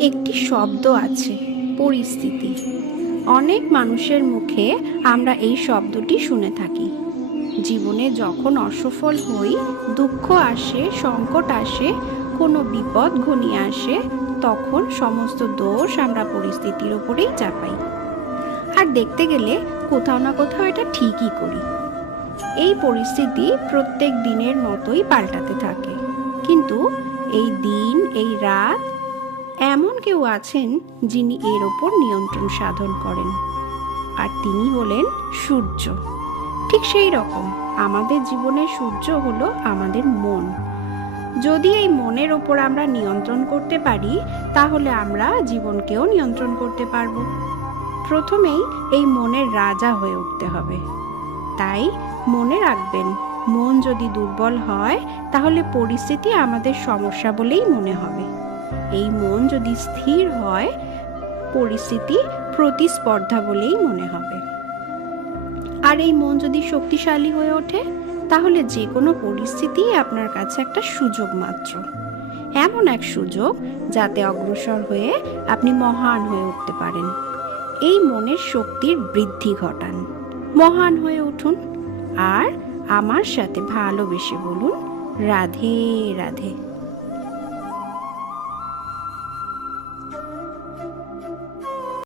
একটি শব্দ আছে, পরিস্থিতি। অনেক মানুষের মুখে আমরা এই শব্দটি শুনে থাকি। জীবনে যখন অসফল হই, দুঃখ আসে, সংকট আসে, কোনো বিপদ ঘনিয়ে আসে, তখন সমস্ত দোষ আমরা পরিস্থিতির ওপরেই চাপাই। আর দেখতে গেলে কোথাও না কোথাও এটা ঠিকই করি। এই পরিস্থিতি প্রত্যেক দিনের মতোই পাল্টাতে থাকে। কিন্তু এই দিন, এই রাত এমন কেউ আছেন যিনি এর ওপর নিয়ন্ত্রণ সাধন করেন। আর তিনি হলেন সূর্য। ঠিক সেই রকম আমাদের জীবনের সূর্য হলো আমাদের মন। যদি এই মনের ওপর আমরা নিয়ন্ত্রণ করতে পারি, তাহলে আমরা জীবনকেও নিয়ন্ত্রণ করতে পারব। প্রথমেই এই মনের রাজা হয়ে উঠতে হবে। তাই মনে রাখবেন, মন যদি দুর্বল হয়, তাহলে পরিস্থিতি আমাদের সমস্যা বলেই মনে হবে। এই মন যদি স্থির হয়, পরিস্থিতি প্রতিস্পর্ধা বলেই মনে হবে। আর এই মন যদি শক্তিশালী হয়ে ওঠে, তাহলে যে কোনো পরিস্থিতি আপনার কাছে একটা সুযোগ মাত্র। এমন এক সুযোগ যাতে অগ্রসর হয়ে আপনি মহান হয়ে উঠতে পারেন। এই মনের শক্তির বৃদ্ধি ঘটান। মহান হয়ে উঠুন। আর আমার সাথে ভালোবেসে বলুন, রাধে রাধে।